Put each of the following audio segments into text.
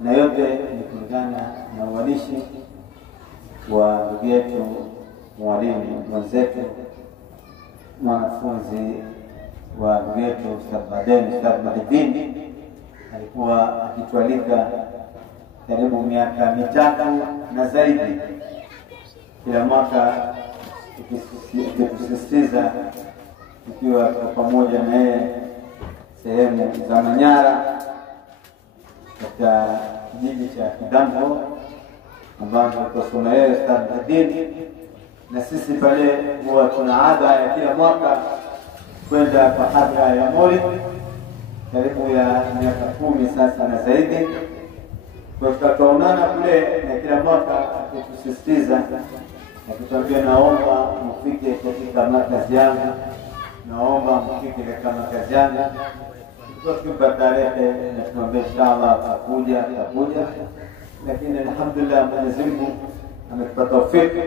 na yote ni kulingana na uandishi wa ndugu yetu mwalimu mwenzetu mwanafunzi wa ndugu yetu Ustadh Mahidin. Alikuwa akitualika karibu miaka 3 na zaidi, kila mwaka tukisisitiza tukiwa pamoja na yeye sehemu za Manyara katika kijiji cha Kidambo ambapo tusoma yeye Ustadh Mahidin. Na sisi pale huwa tuna ada ya kila mwaka kwenda kwa hadhara ya Maulid karibu ya miaka 10 sasa na zaidi. Kwa tutaonana kule na kila mwaka tukusisitiza na kutuambia, naomba mfike katika markazi yangu, naomba mfike katika markazi yangu. Tukipa tarehe na tunaambia inshallah tutakuja. Lakini alhamdulillah Mwenyezi Mungu ametupa taufiki.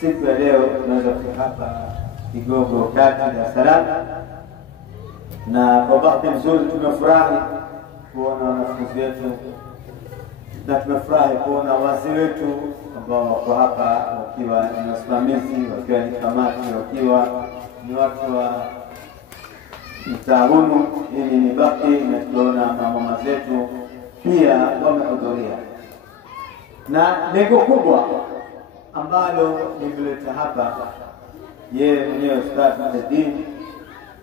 Siku ya leo tunaweza kufika hapa Kigogo kati Dar es Salaam, na kwa bahati nzuri tumefurahi kuona wanafunzi wetu na tumefurahi kuona wazee wetu ambao wako hapa wakiwa ni wasimamizi, wakiwa ni kamati, wakiwa ni watu wa mtaalamu. Hili ni baki na tunaona mama zetu pia wamehudhuria, na lengo kubwa ambalo nimeleta hapa, yeye mwenyewe Ustadh Mahidin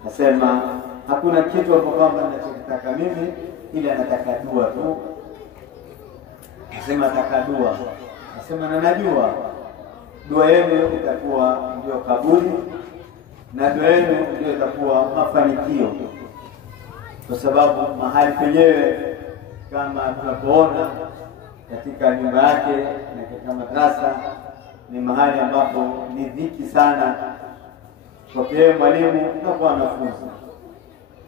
nasema hakuna kitu hapo kwamba ninachotaka mimi, ila nataka dua tu. Nasema nataka dua, nasema na najua dua yenu itakuwa ndio kabuli na dua yenu ndio itakuwa mafanikio, kwa sababu mahali penyewe kama tunapoona katika nyumba yake na katika madrasa ni mahali ambapo ni dhiki sana kwa kile mwalimu na kwa wanafunzi,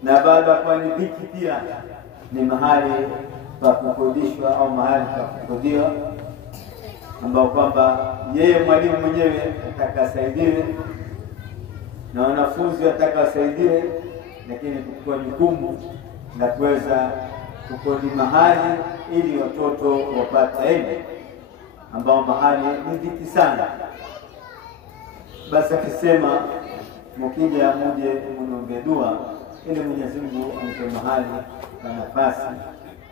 na baada kwa ni dhiki pia ni mahali pa kukodishwa au mahali pa kukodiwa, ambao kwamba yeye mwalimu mwenyewe atakasaidiwe na wanafunzi watakasaidiwe, lakini kwa jukumu la kuweza kukodi mahali ili watoto wapate elimu, ambao mahali ni dhiki sana. Basi akisema mkija muje muombe dua ili Mwenyezi Mungu anipe mahali na nafasi,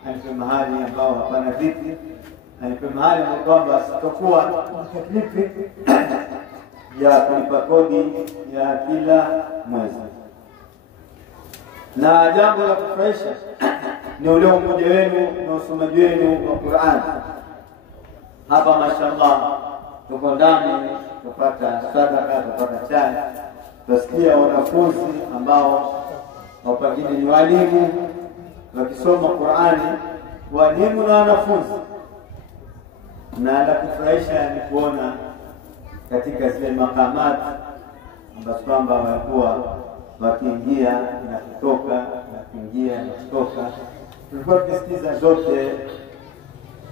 anipe mahali ambao hapana dhiki, anipe mahali kwamba sitakuwa taklifi ya kulipa kodi ya kila mwezi. Na jambo la kufurahisha ni ule umoja wenu na usomaji wenu wa Qur'an. Hapa mashallah tuko ndani, tupata sadaka, tupata chai, tusikia wanafunzi ambao wapagini ni walimu wakisoma Qur'ani, walimu na wanafunzi. Na la kufurahisha ni kuona katika zile makamati ambazo kwamba walikuwa wakiingia na kutoka, wakiingia na kutoka, tulikuwa tukisikiza zote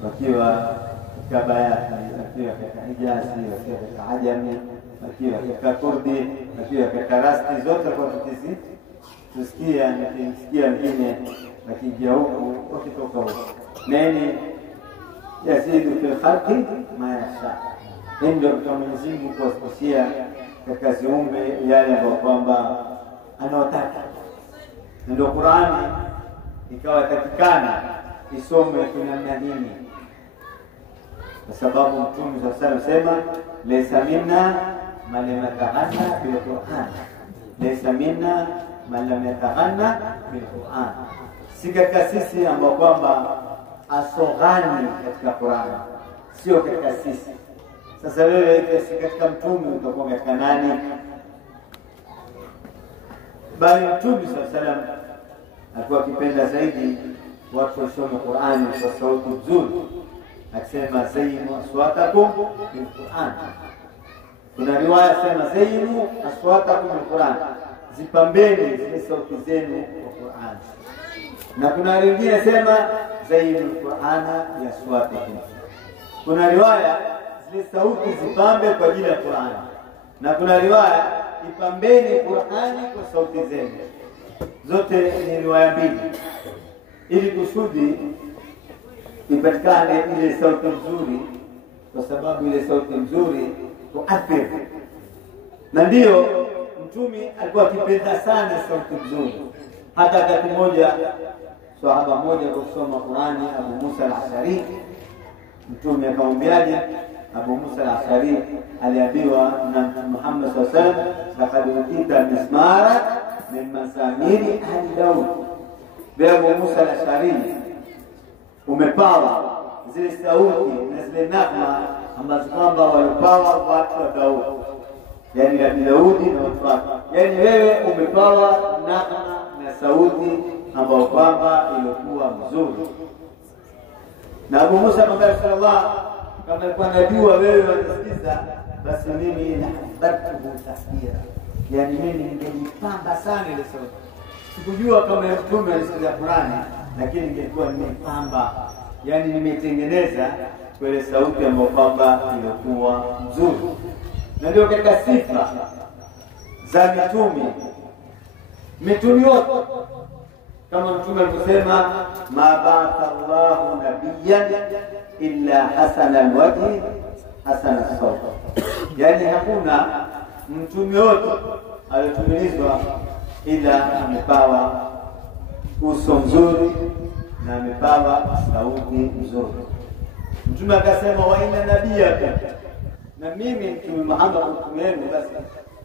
wakiwa katika Bayati, wakiwa katika Hijazi, wakiwa katika Ajami, wakiwa katika Kurdi, wakiwa katika Rasti, zote kwa tusikia na kusikia wengine wakija huku wakitoka huku. Nani yazidu fil khalqi ma yasha, ndio kwa Mwenyezi Mungu kuwasia katika ziumbe yale ambayo kwamba anawataka. Ndio Qur'ani ikawa katikana isome kwa namna nini, kwa sababu Mtume sallallahu alayhi wasallam laysa minna man lam yataghanna bil Qur'an, laysa minna man lam yataghanna bil Qur'an. Si katika sisi ambao kwamba asoghani katika Qur'an, sio katika sisi. Sasa wewe si katika Mtume utakuwa katika nani? Bali Mtume sallallahu alayhi wasallam alikuwa akipenda zaidi watu wasome Qur'ani kwa sauti nzuri, akisema zayyinu aswatakum bil Qur'an. Kuna riwaya sema zayyinu aswatakum bil Qur'an, zipambeni zile sauti zenu kwa Qur'an. Na kuna nyingine sema zayyinu Qur'ana yaswatakum. Kuna riwaya zile sauti zipambe kwa ajili ya Qur'an, na kuna riwaya ipambeni Qur'ani kwa sauti zenu. Zote ni riwaya mbili, ili kusudi ipatikane ile sauti nzuri, kwa sababu ile sauti nzuri tuathiri. Na ndio Mtume alikuwa akipenda sana sauti nzuri. Hata wakati mmoja sahaba mmoja kusoma Qur'ani, Abu Musa al-Ash'ari, Mtume akamwambiaje? Abu Musa al-Ash'ari aliambiwa na Muhammad sallallahu alaihi wasallam, laqad utita mismara min mazamiri ahli Daud. Abu Musa al-Ash'ari, umepawa zile sauti na zile nagma ambazo kwamba walipawa watu wa Daudi, yani Nabii Daudi na watu wake. Yani wewe umepawa nagma na sauti ambayo kwamba ilikuwa mzuri. Na Abu Musa akamwambia sallallahu, kama alikuwa anajua wewe unasikiza, basi mimi nahibatuhu tasbira, yani mimi ningejipamba sana ile sauti. Sikujua kama Mtume alisikia Qur'ani, lakini ningekuwa nimepamba, yani nimetengeneza kwa ile sauti ambayo kwamba ilikuwa nzuri. Na ndio katika sifa za mitume wote, kama Mtume alivyosema, ma ba'atha Allahu nabiyyan illa hasana alwajhi hasana as-sawt. Yani hakuna mtume wote aliyotumilizwa ila amepawa uso mzuri na amepawa sauti nzuri. Mtume akasema, wa inna nabiyyaka, na mimi Mtume Muhammad mtume wenu, basi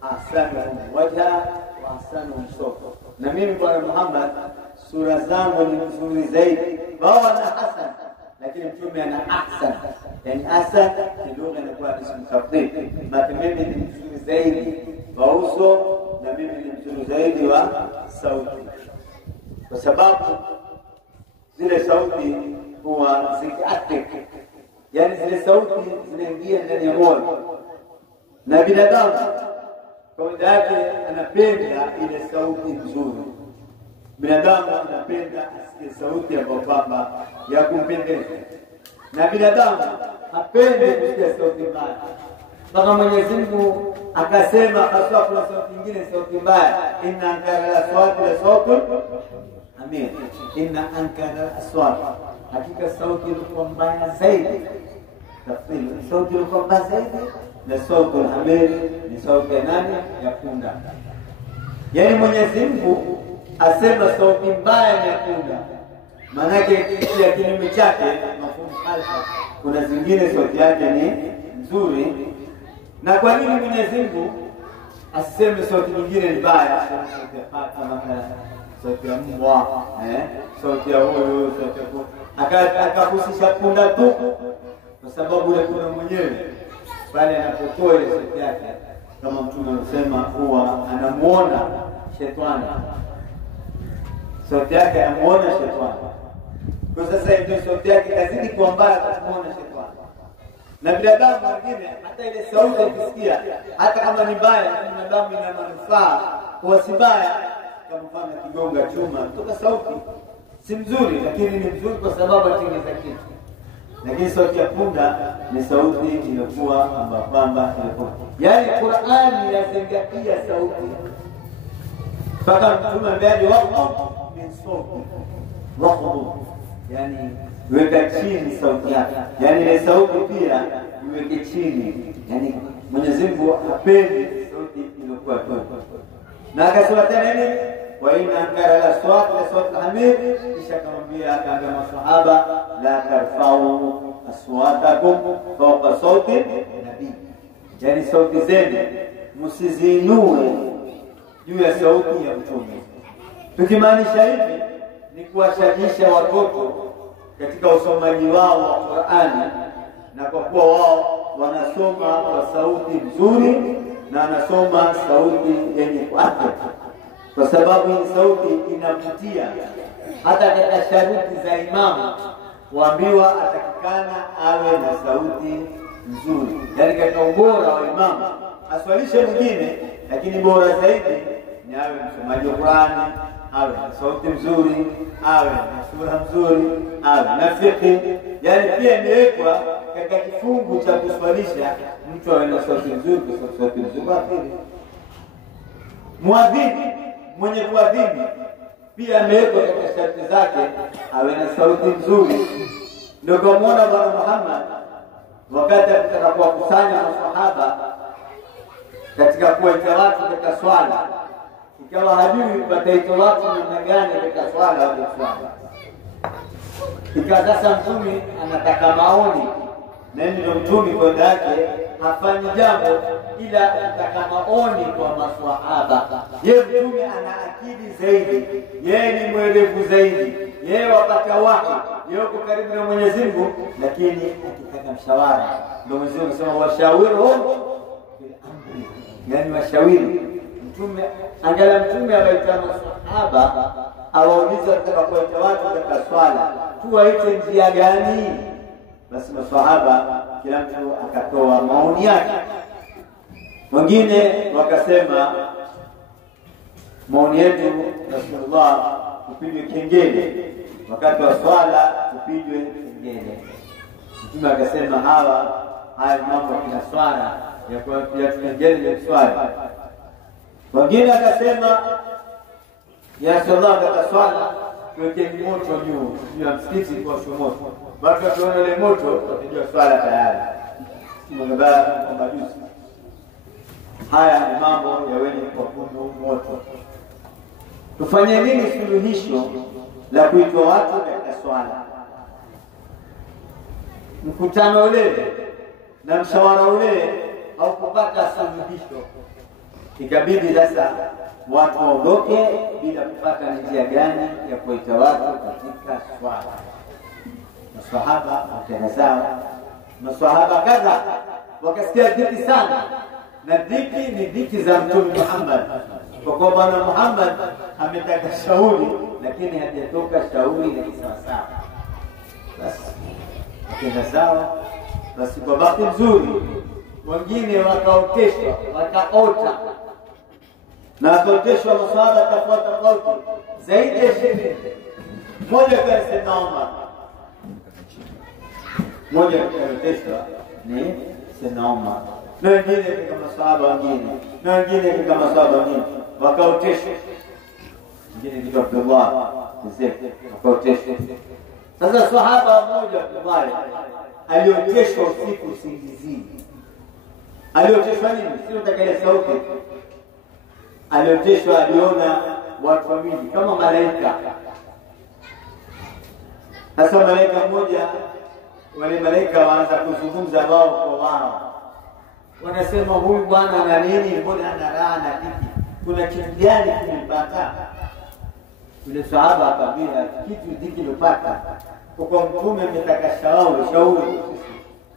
ahsanu wajha wa ahsanu sawt. Na mimi bwana Muhammad sura zangu ni nzuri zaidi. Bawa na hasan, lakini Mtume ana ahsan. Yani ahsan ni lugha inakuwa ismu tafdhil. Mimi ni nzuri zaidi wa uso, na mimi ni nzuri zaidi wa sauti, kwa sababu zile sauti huwa zikiathiri, yani zile sauti zinaingia ndani ya moyo, na binadamu kawaida yake anapenda ile sauti nzuri. Binadamu anapenda asikie sauti ambayo kwamba ya kumpendeza, na binadamu hapendi kusikia sauti mbaya. Mpaka Mwenyezi Mungu akasema hasa kuna sauti nyingine, sauti mbaya, inna ankara al-aswati la sautul hamir. Inna ankara al-aswat, hakika sauti ilikuwa mbaya zaidi. Tafsiri, sauti ilikuwa mbaya zaidi na sautul hamir ni sauti ya nani? Ya punda. Yani Mwenyezi Mungu asema sauti mbaya ya punda, maana yake ya kinyume chake mafhumu alfa, kuna zingine sauti yake ni nzuri. Na kwa nini Mwenyezi Mungu aseme sauti nyingine ni mbaya? Sauti ya paka, sauti ya mbwa, sauti ya huyu, sauti ya akahusisha punda tu, kwa sababu ile punda mwenyewe pale anapotoa ile sauti yake, kama Mtume anasema, huwa anamuona shetani, sauti yake anamuona shetani. Kwa sasa ile sauti yake kazidi kuwa mbaya kumuona shetani. Na binadamu wengine hata ile sauti ukisikia, hata kama ni mbaya, binadamu ina manufaa kwa si mbaya. Kama mfano kigonga chuma, kutoka sauti si mzuri, lakini ni mzuri kwa sababu atengeneza kitu. Lakini sauti ya punda ni sauti iliyokuwa ambapamba ilikuwa. Yani Qur'ani inazingatia sauti. Mpaka Mtume ambaye waqfu min sauti. Waqfu, yani weka chini sauti yake. Yani ile sauti pia iweke chini. Yani Mwenyezi Mungu hapendi sauti iliyokuwa tu. Na akasema tena nini? Wa inna ankara al-aswat la sawt al-hamir. Kisha akamwambia akaambia masahaba, la tarfa'u aswatakum fawqa sawti nabii. Yani sauti zenu msizinue juu ya sauti ya Mtume. Tukimaanisha hivi ni kuwashajisha watoto katika usomaji wao wa Qur'ani, na kwa kuwa wao wanasoma kwa sauti nzuri na wanasoma sauti yenye kuathiri, kwa sababu hii sauti inavutia. Hata katika sharuti za imamu waambiwa atakikana awe na sauti nzuri, yani katika ubora wa imamu aswalishe mwingine, lakini bora zaidi ni awe msomaji wa Qur'ani, awe na sauti nzuri, awe na sura nzuri, awe na fiqh. Yani pia imewekwa katika kifungu cha kuswalisha mtu awe na sauti nzuri, kwa sauti nzuri. Muadhini mwenye kuadhini pia amewekwa katika sharti zake awe na sauti nzuri. Ndio kumuona Bwana Muhammad wakati akitaka kuwakusanya maswahaba katika kuwaita watu katika swala, ikawa hajui wataita watu namna gani katika swala au swala. Ikawa sasa Mtume anataka maoni, na ndio Mtume kwa yake hafanyi jambo ila kutaka maoni kwa maswahaba. Yeye Mtume ana akili zaidi, yeye ni mwerevu zaidi, yeye wapata wahi, yeye yuko karibu na Mwenyezi Mungu, lakini akitaka mshawara ndio Mwenyezi Mungu anasema washawiruhum fil amri, yani washauri. Mtume angalia, Mtume awaita maswahaba awauliza katika kuwaita watu katika swala, tuwaite njia gani? Basi maswahaba kila mtu akatoa maoni yake. Wengine wakasema maoni yetu Rasulullah upigwe kengele wakati wa swala, upigwe kengele. Mtume akasema haya mambo ya swala ya kupiga kengele ya swala. Wengine akasema ya Rasulullah katika swala tuweke moto juu ya msikiti kwa moto, watu wakiona ile moto watajua swala tayari. Mwanabara kwa majusi. Haya ni mambo ya wenye kuabudu moto. Tufanye nini suluhisho la kuitwa watu katika swala? Mkutano ule na mshawara ule au kupata suluhisho, ikabidi sasa watu waondoke bila kupata njia gani ya kuita watu katika swala. Maswahaba wakanazao, maswahaba kadha wakasikia dhiki sana, na dhiki ni dhiki za Mtume Muhammad, kwa kuwa Bwana Muhammad ametaka shauri lakini hajatoka shauri la kisawasawa. Basi wakanazao, basi kwa bahati nzuri wengine wakaoteshwa, wakaota na wakaoteshwa maswahaba tofauti zaidi ya 20. Mmoja akasema Omar, mmoja akaoteshwa ni Sayyidina Omar, na wengine kama maswahaba wengine, na wengine kama maswahaba wengine wakaoteshwa. Wengine ni Abdullah mzee wakaoteshwa. Sasa sahaba mmoja Abdullah alioteshwa usiku usingizini. Alioteshwa nini? Sio takalia sauti. Alioteshwa, aliona watu wawili kama malaika. Sasa malaika mmoja, wale malaika waanza kuzungumza wao kwa wao. Wanasema huyu bwana ana nini? Mbona ana raha na dhiki? Kuna kitu gani kimempata? Yule sahaba akamwambia kitu dhiki lopata kwa Mtume ametaka shauri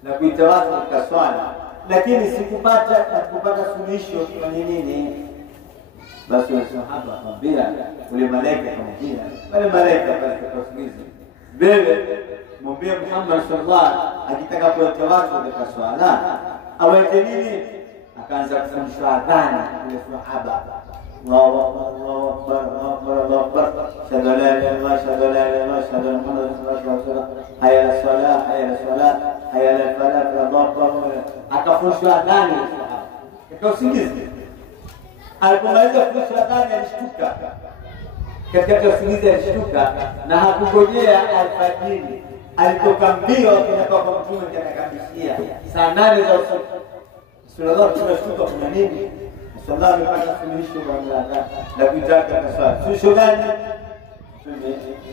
na kuita watu katika swala, lakini sikupata suluhisho kwa nini? Basi wale sahaba akamwambia yule malaika, akamwambia wale malaika wakasikiliza, wewe mwambie Muhammad sallallahu akitaka kuita watu katika swala awaite nini? Akaanza kufundisha adhana yule sahaba, Allahu akbar, Allahu akbar, Allahu akbar, shahada la ilaha illallah, shahada la ilaha illallah, shahada anna Muhammadan rasulullah, hayya ala salah, hayya ala salah, hayya ala falah, Allahu akbar. Akafundisha adhana yule sahaba akausingizi. Alipomaliza kufundisha adhana alishtuka, katika usingizi alishtuka na hakungojea alfajiri. Alitoka mbio akitaka kwa Mtume akakabishia saa 8 za usiku. Sallallahu tunashtuka kuna nini? Sallallahu amepata suluhisho la kuitaka kwa swala. Suluhisho gani?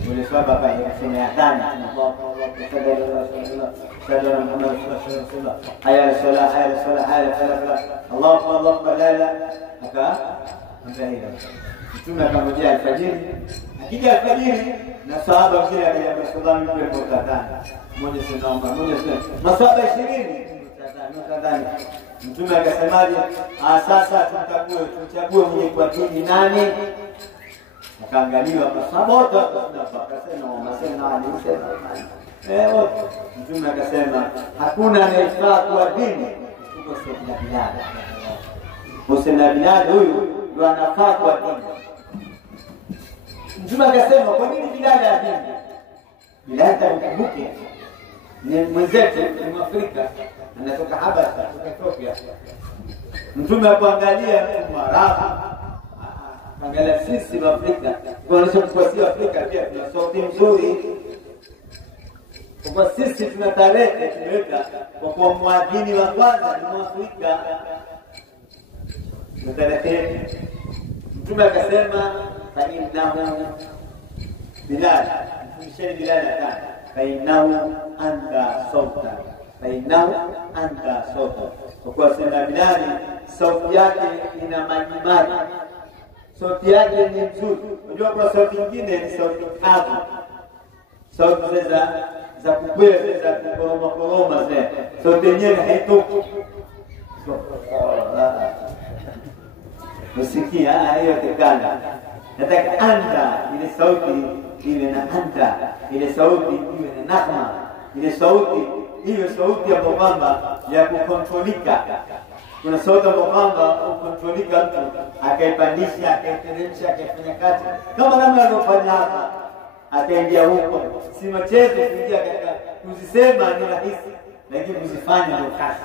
Yule swahaba akasema adhana, Allahu akbar, shahada anna Muhammadan rasulullah, hayya ala salah, hayya ala salah, hayya ala falah, Allahu akbar, Allahu akbar, la ilaha illa Mtume akamjia alfajiri. Akija alfajiri na sahaba wengine akaja Rasulullah yuko mtadani. Mmoja Sayyidina Umar, mmoja maswahaba 20 mtadani. Mtume akasemaje? Sasa tuchague mwenye kwa dini nani? Akaangaliwa maswahaba wote wakasema Ali. Mtume akasema hakuna anayefaa kwa dini isipokuwa Sayyidina Bilal. Sayyidina Bilal huyu ndio anafaa kwa dini. Mtume akasema kwa nini Bilal adini? Bilal tamkumbuke ni mwenzetu ni Mwafrika, anatoka Habasha, kutoka Ethiopia. Mtume akaangalia Mwarabu, angalia sisi Waafrika, tunaonyesha kwa sisi Afrika pia tuna sauti nzuri. Kwa sisi tuna tarehe tumeweka kwa kuwa muadhini wa kwanza ni Mwafrika. Tarehe Mtume akasema fainahu Bilal, msheni Bilal atana fainahu anta sauta, fainahu anta sauta. Kwa sema Bilal sauti yake ina majimaji, sauti yake ni nzuri. Unajua kwa sauti nyingine ni sauti kavu, sauti za kukweza, za koroma zile, sauti yenyewe haitoki. Usikia hiyo tekana. Nataka anda ile sauti ile na anda ile sauti iwe na nahma, ile sauti hiyo sauti ya kwamba ya kukontrolika. Kuna sauti ya kwamba kukontrolika mtu akaipandisha, akaiteremsha, akaifanya kati kama namna alivyofanya hapa, akaingia huko. Si mchezo kuingia katika kuzisema ni rahisi, lakini kuzifanya ndio kazi.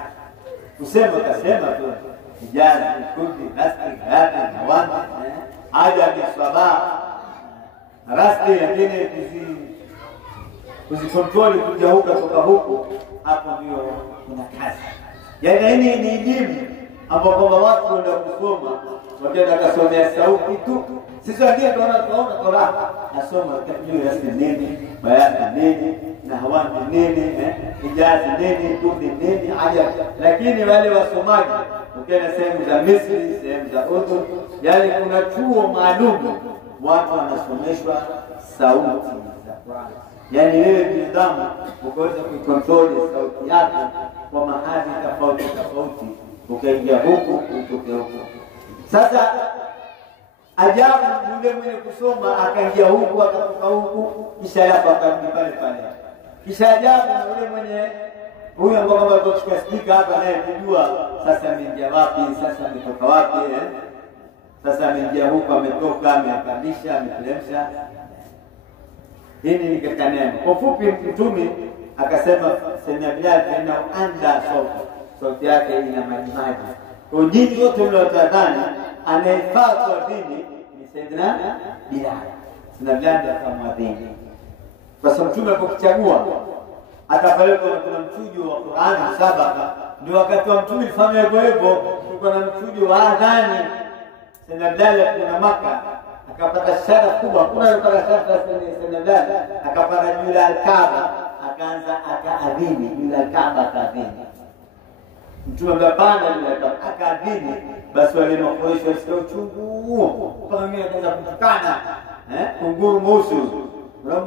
Kusema utasema tu kijana kundi nasti hata na wanda haja ni swaba rasti, lakini kuzikontroli kuja huko kutoka huko, hapo ndio kuna kazi. Yaani hii ni elimu ambapo kwamba watu wanaenda kusoma wakienda kusomea sauti tu. Sisi wengine tunaona Qur'an nasoma tajwid rasti nini, bayani nini, na hawani nini, ijazi nini, kundi nini, ajabu. Lakini wale wasomaji ukienda sehemu za Misri, sehemu za Urdun, yani kuna chuo maalum watu wanasomeshwa sauti za Qur'an. Yani wewe binadamu ukaweza kuikontrol sauti yako kwa mahali tofauti tofauti, ukaingia huku utoke huku. Sasa ajabu yule mwenye kusoma akaingia huku akatoka huku, kisha hapo akarudi pale pale. Kisha ajabu yule mwenye huyo ambao kama kuchukua speaker hapa naye kujua sasa ameingia wapi, sasa ametoka wapi, sasa ameingia huku, ametoka, amepandisha, ameteremsha. Hii ni katika neno. Kwa fupi Mtume akasema sema Bilal kana anda sauti yake ina majimaji. Kwa nyinyi wote mnaotadhani anayefuata dini ni Saidina Bilal. Saidina Bilal akamwadhini. Kwa sababu Mtume alipokuchagua atapeleka kuna mchujo wa Qur'an sabaka, ndio wakati wa Mtume ilifanya hivyo, kulikuwa na mchujo wa adhani. Saidina Bilal kuna Makkah akapata shara kubwa, kuna alipata shara Saidina Bilal akapata juu ya Kaaba, akaanza akaadhini juu ya Kaaba, akaadhini. Mtume akapanda juu ya Kaaba akaadhini, basi wale makoresho wasikia uchungu, mpaka wengine akaanza kutukana, kunguru Musu,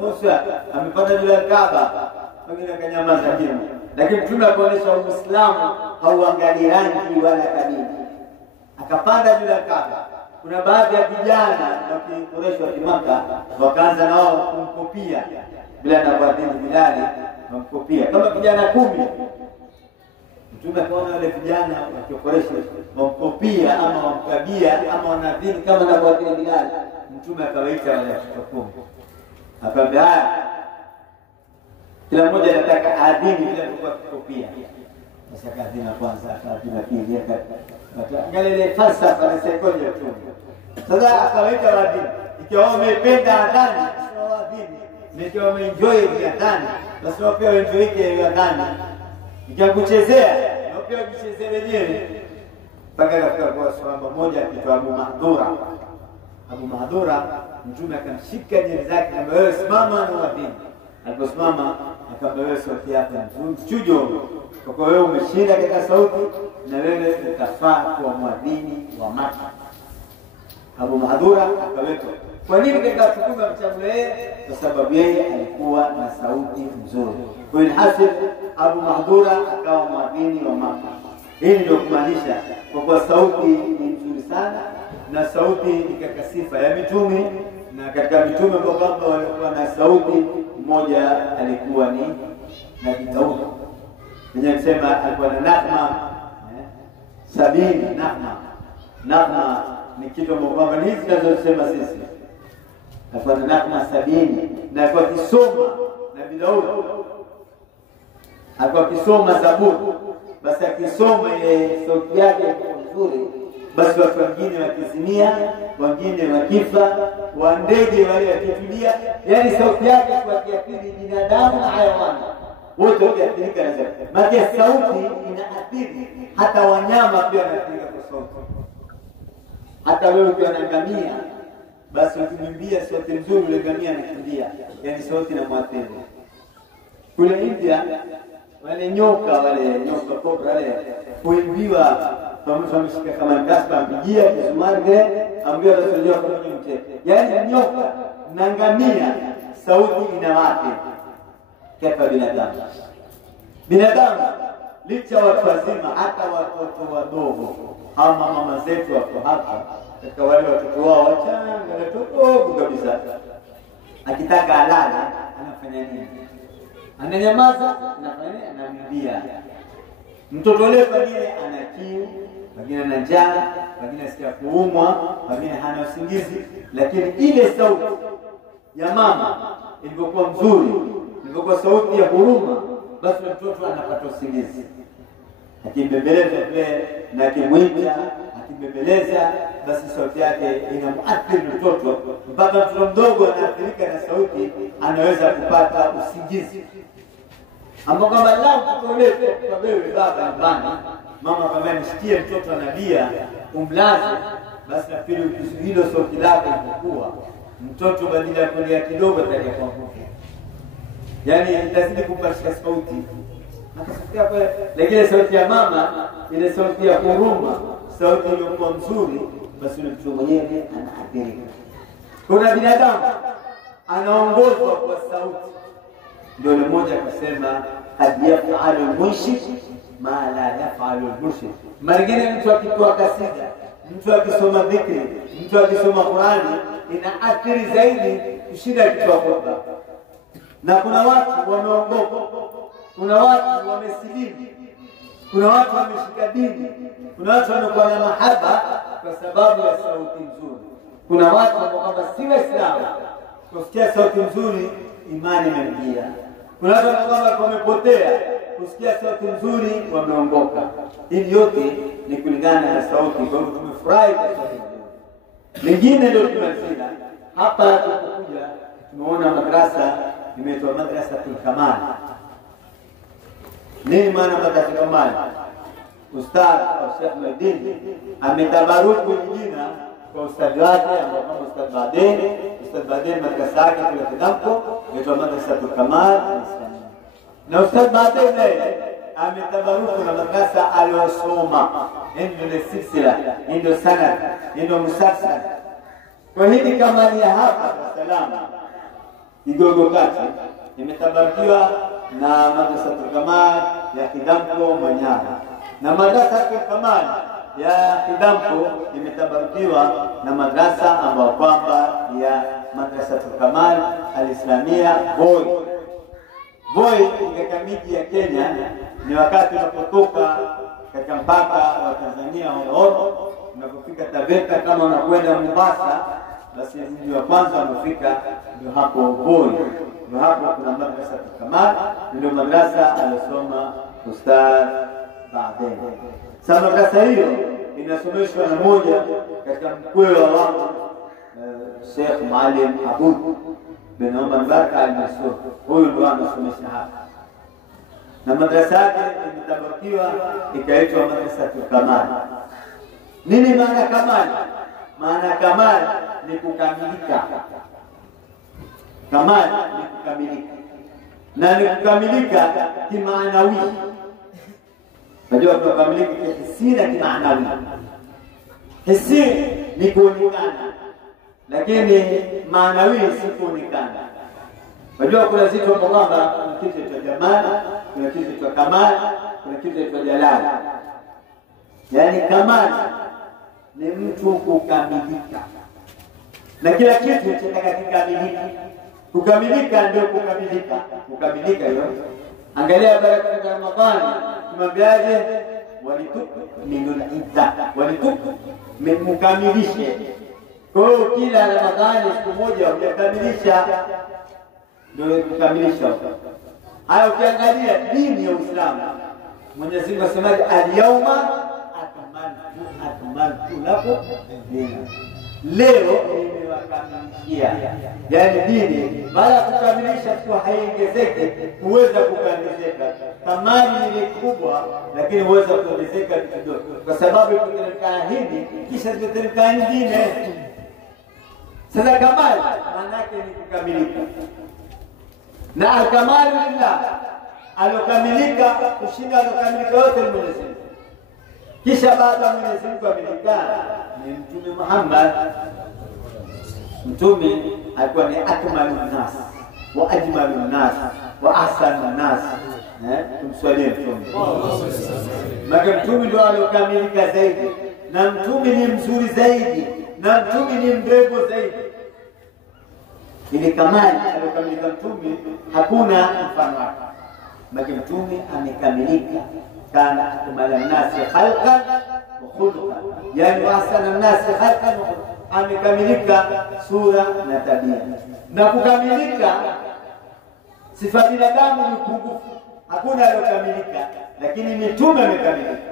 Musa amepanda juu ya Kaaba, wengine akanyamaza kimya. Lakini Mtume akaonyesha Uislamu hauangalii rangi wala kabila, akapanda juu ya Kaaba. Kuna baadhi ya vijana wa Quraysh wa Maka wakaanza nao kumkopia bila na kuadhini Bilal, kumkopia kama vijana 10. Mtume akaona wale vijana wa Quraysh wamkopia ama wamkabia ama wanadhini kama na kuadhini Bilal. Mtume akawaita wale 10, akamwambia haya, kila mmoja anataka adhini bila kukopia. Sasa kadhini kwanza, kadhini pili, angalia falsafa na saikolojia tu. Sasa akawaita wadini, ikiwa wamependa adhani sio wadini, ikiwa wameenjoy adhani basi wao pia enjoy ile adhani, ikiwa kuchezea wao pia kuchezea wenyewe. Mpaka katika kwa swamba moja kitu Abu Mahdura, Mtume akamshika nywele zake na wewe simama na wadini. Aliposimama akamwambia wewe sauti yako mchujo, kwa wewe umeshinda katika sauti na wewe utafaa kuwa mwadhini wa Makkah. Abu Mahdura akawekwa. Kwa nini katika tukio la mchaguo yeye? Kwa sababu yeye alikuwa na sauti nzuri. Kwa hiyo hasil Abu Mahdura akawa mwadhini wa Makkah. Hii ndio kumaanisha kwa kuwa sauti ni nzuri sana, na sauti ni katika sifa ya mitume, na katika mitume kwa kwamba walikuwa na sauti. Mmoja alikuwa ni Nabii Daud, mwenye kusema alikuwa na nahma 70. Nahma ni kitu kwamba ni hizi tunazosema sisi. Alikuwa na nahma 70 na alikuwa akisoma Nabii Daud, alikuwa akisoma Zaburi. Basi akisoma ile sauti yake nzuri, basi watu wengine wakizimia, wengine wakifa, wa ndege wale wakitulia. Yani sauti yake kwa kiakili binadamu na hayawani wote wakiathirika na sauti. Maana sauti inaathiri hata wanyama pia wanaathirika kwa sauti. Hata wewe ukiwa na ngamia, basi ukimwambia sauti nzuri ile ngamia anakimbia, yani sauti inamwathiri. Kule India wale nyoka kobra wale huimbiwa kama mtu ameshika kama ngasa ampigia kisumarge ambaye anasaidia kama mtete. Yani nyoka na ngamia sauti inawaathiri kwa binadamu licha watu wazima, hata watoto wadogo ama mama zetu wako hapa katika wale watoto wao wachanga watoto kabisa, akitaka alala anafanya nini? Ananyamaza, anafanya nini? Anamwambia mtoto yule pale ana kiu, pengine ana njaa, pengine asikia kuumwa, pengine hana usingizi, lakini ile sauti ya mama ilivyokuwa nzuri, ilivyokuwa sauti ya huruma, basi mtoto anapata usingizi. Akimbembeleza vile na kimwita, akimbembeleza, basi sauti yake inamuathiri mtoto mpaka mtoto mdogo anaathirika na sauti, anaweza kupata usingizi. Ambapo kama lao tutolete kwa wewe baba nyumbani, mama kama nisikie mtoto analia, umlaze, basi nafikiri hilo sauti lake litakuwa mtoto badala ya kulia kidogo atalia kwa nguvu. Yani itazidi kupatisha sauti. Nakasikia kwa lakini sauti ya mama ile sauti ya huruma, sauti iliyokuwa nzuri, basi yule mtu mwenyewe anaathirika. Kuna binadamu anaongozwa kwa sauti. Ndio yule mmoja akasema hadiyafalu al-munshid ma la yafalu al-murshid. Marigine mtu akitoa kasida, mtu akisoma dhikri, mtu akisoma Qur'ani inaathiri zaidi kushinda akitoa khutba. Na kuna watu wameongoka, kuna watu wamesilimu, kuna watu wameshika dini, kuna watu wanakuwa na mahaba kwa sababu ya sauti nzuri. Kuna watu ambao kama si Waislamu kusikia sauti nzuri imani imeingia. Kuna watu ambao wamepotea kusikia sauti nzuri wameongoka. Hii yote ni kulingana na sauti. Kwa hiyo tumefurahi kwa sauti nzuri. Lingine ndio tumefika hapa tunakuja tumeona madrasa imeitwa Madrasatul Kamal. Nini maana Madrasatul Kamal? Ustadh Sheikh Madini ametabaruku jina kwa ustadhi wake ambao kama Ustadh Baden madrasa yake kule Kidamko inaitwa Madrasatul Kamal. Na Ustadh Baden naye ametabaruku na madrasa aliyosoma, ndio silsila, ndio sanad, ndio musalsal. Kwa hili kama ni hapa salama Igogo kati imetabarikiwa na Madrasatul Kamal ya Kidamko Manyara, na Madrasatul Kamal ya Kidamko imetabarikiwa na madrasa ambayo kwamba ya Madrasatul Kamal al-Islamia Voi katika miji ya Kenya. Ni wakati unapotoka katika mpaka wa Tanzania Horo, unapofika Taveta kama unakwenda Mombasa, basi mji wa kwanza umefika ndio hapo Voi. Ndio hapo kuna Madrasatul Kamal, ndio madrasa aliyosoma Ustadh Baden. Sasa madrasa hiyo inasomeshwa na moja katika mkwewa wangu Sheikh Maalim Abud bin Omar Baraka al-Masur. Huyu ndio anasomesha hapa. Na madrasa yake imetabarikiwa ikaitwa Madrasatul Kamal. Nini maana kamal? Maana kamal ni kukamilika. Kamal ni kukamilika. Na ni kukamilika kimaanawi. Najua kukamilika kihisia na kimaanawi. Hisia ni kuonekana, lakini maanawi si kuonekana. Najua kuna vitu kwamba kuna kitu cha jamali, kuna kitu cha kamal, kuna kitu cha jalal. Yani kamal ni mtu kukamilika. Na kila kitu kinataka kikamilike. Kukamilika ndio kukamilika. Kukamilika hiyo. Angalia baraka ya Ramadhani, tumambiaje? Walitukminul idda. Mukamilishe. Kwa hiyo kila Ramadhani siku moja ukikamilisha ndio kukamilisha. Haya ukiangalia dini ya Uislamu, Mwenyezi Mungu asemaje? Al-yawma akmaltu lakum dinakum. Leo kukamilishia. Yani dini baada ya kukamilisha tu haiongezeki, huweza kuongezeka. Kamali ni kubwa, lakini huweza kuongezeka kidogo, kwa sababu ikuteremka hili kisha ikuteremka nyingine. Sasa kamali maana yake ni kukamilika, na al-kamalu lillah, alokamilika kushinda alokamilika yote ni Mwenyezi Mungu. Kisha baada ya Mwenyezi Mungu kukamilika ni Mtume Muhammad. Mtume alikuwa ni akmalun nas wa ajmalun nas wa ahsanun nas. Tumswalie Mtume. Maana Mtume ndio alokamilika zaidi, na Mtume ni mzuri zaidi, na Mtume ni mrembo zaidi. Ile kamali alokamilika Mtume hakuna mfano wake. Maana Mtume amekamilika, kana akmala nasi khalqan wa khuluqan, yani ahsana nasi khalqan, amekamilika sura na tabia. Na kukamilika sifa binadamu ni pungufu, hakuna alokamilika, lakini mitume amekamilika.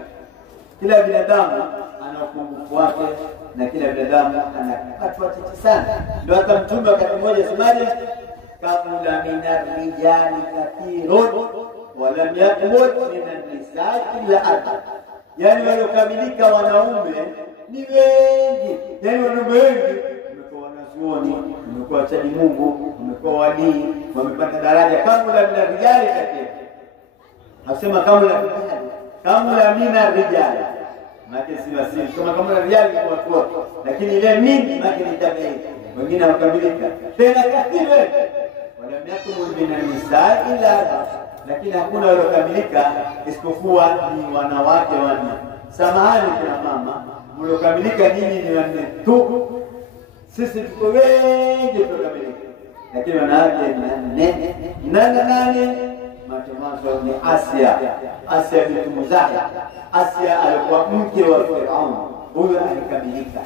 Kila binadamu ana upungufu wake, na kila binadamu ana kipato chache sana. Ndio hata Mtume wakati mmoja semaje, kamula minar rijali kathirun wa lam yakmul minan nisaa illa arba. Yani waliokamilika wanaume ni wengi, yani wanaume wengi wamekuwa wanazuoni, wamekuwa wachaji Mungu, wamekuwa walii, wamepata daraja. Kamula minar rijali kathirun, asema kamula minar rijali, maana si wasili kama rijali kwa watu wote, lakini ile mimi maana ni tabia. Wengine wakamilika tena kathiri, wala yakmul minan nisaa illa arba, lakini hakuna waliokamilika isipokuwa ni wanawake wanne. Samahani kwa mama, mliokamilika nyinyi ni wanne tu, sisi tuko wengi tukamilika, lakini wanawake ni nane. Matomazo ni Asia binti Muzahi. Asia alikuwa mke wa Firaun, huyo alikamilika.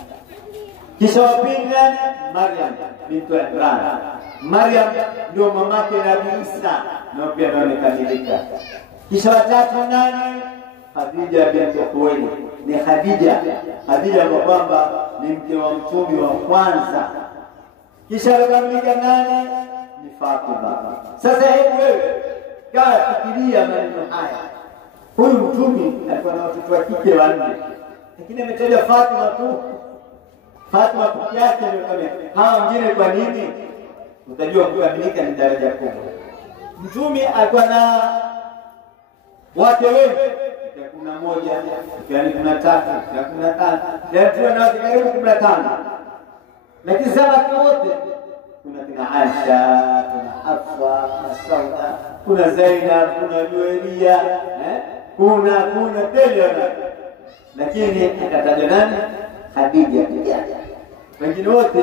Kisha wa pili Maryam binti Imran. Maryam ndio mamake Nabii Isa, na pia amekamilika. Kisha wa tatu nani? Khadija binti Khuwailid. Ni Khadija kwa kwamba ni mke wa mtume wa kwanza. Kisha alikamilika nani? Ni Fatima. Sasa hebu wewe kaa fikiria maneno haya. Huyu mtume alikuwa na watoto wa kike wanne, lakini ametaja Fatima tu. Fatima pekee yake ndio kamili. Hawa wengine kwa nini? Utajua kukamilika ni daraja kubwa. Mtume alikuwa na wake wengi, kuna moja, yani kuna tatu, kuna tano, yani tuna na wake karibu 15. Lakini zama wote kuna kina Aisha, kuna Hafsa, kuna Sauda, kuna Zainab, kuna Juwairia, kuna tele, lakini akataja nani? Khadija. Wengine wote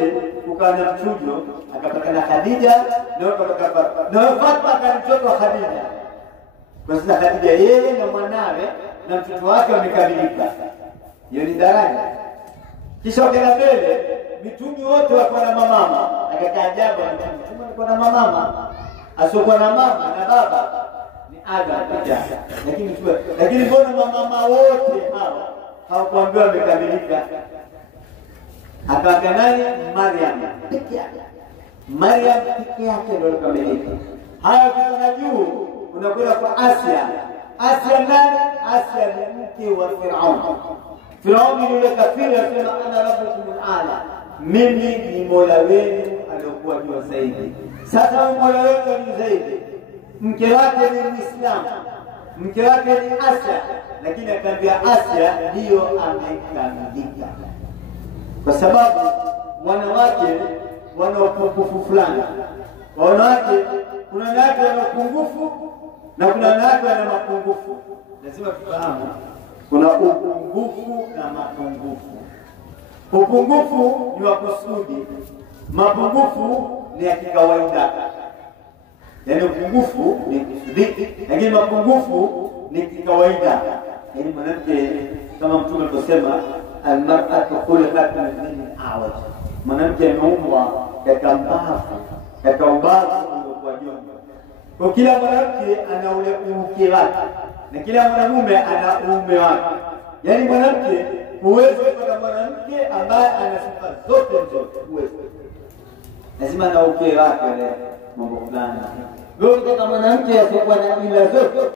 kukana mchujo, akapata Khadija na Fatma akamtoto Khadija. Kwa sababu Khadija yeye na mwanawe na mtoto wake wamekamilika. Hiyo ni daraja. Kisha wakaenda mbele, mitume wote wako na mama. Akakaajabu mtume alikuwa na mama. Asiokuwa na mama na baba ni Adam pekee yake. Lakini mbona mama wote hao hawakuambiwa wamekamilika? Akaka nani? Maryam pekee yake. Maryam pekee yake ndio kamilika. Haya kuna juu unakwenda kwa Asia. Asia nani? Asia ni mke wa Firaun. Firaun ni yule kafiri asema ana rabbukum al-ala, mimi ni Mola wenu aliyokuwa juu zaidi. Sasa Mola wenu ni zaidi, mke wake ni Muislamu, mke wake ni Asia, lakini akaambia Asia ndio amekamilika, kwa sababu wanawake wana upungufu fulani. Wanawake kuna wanawake wana upungufu na kuna wanawake wana mapungufu. Lazima tufahamu kuna upungufu na mapungufu. Upungufu ni wa kusudi, mapungufu ni ya kawaida. Yaani upungufu ni kusudi, lakini mapungufu ni kawaida. Yaani mwanamke kama Mtume alisema al-mar'atu khuliqat min awaj. Mwanamke ameumbwa katika mbavu, katika ubavu kwa jomba. Kwa kila mwanamke ana ule uke wake na kila mwanamume ana uume wake. Yaani mwanamke huwezi kupata mwanamke ambaye ana sifa zote, huwezi. lazima na uke wake mambo fulani. Wewe kama mwanamke asiyokuwa na mila zote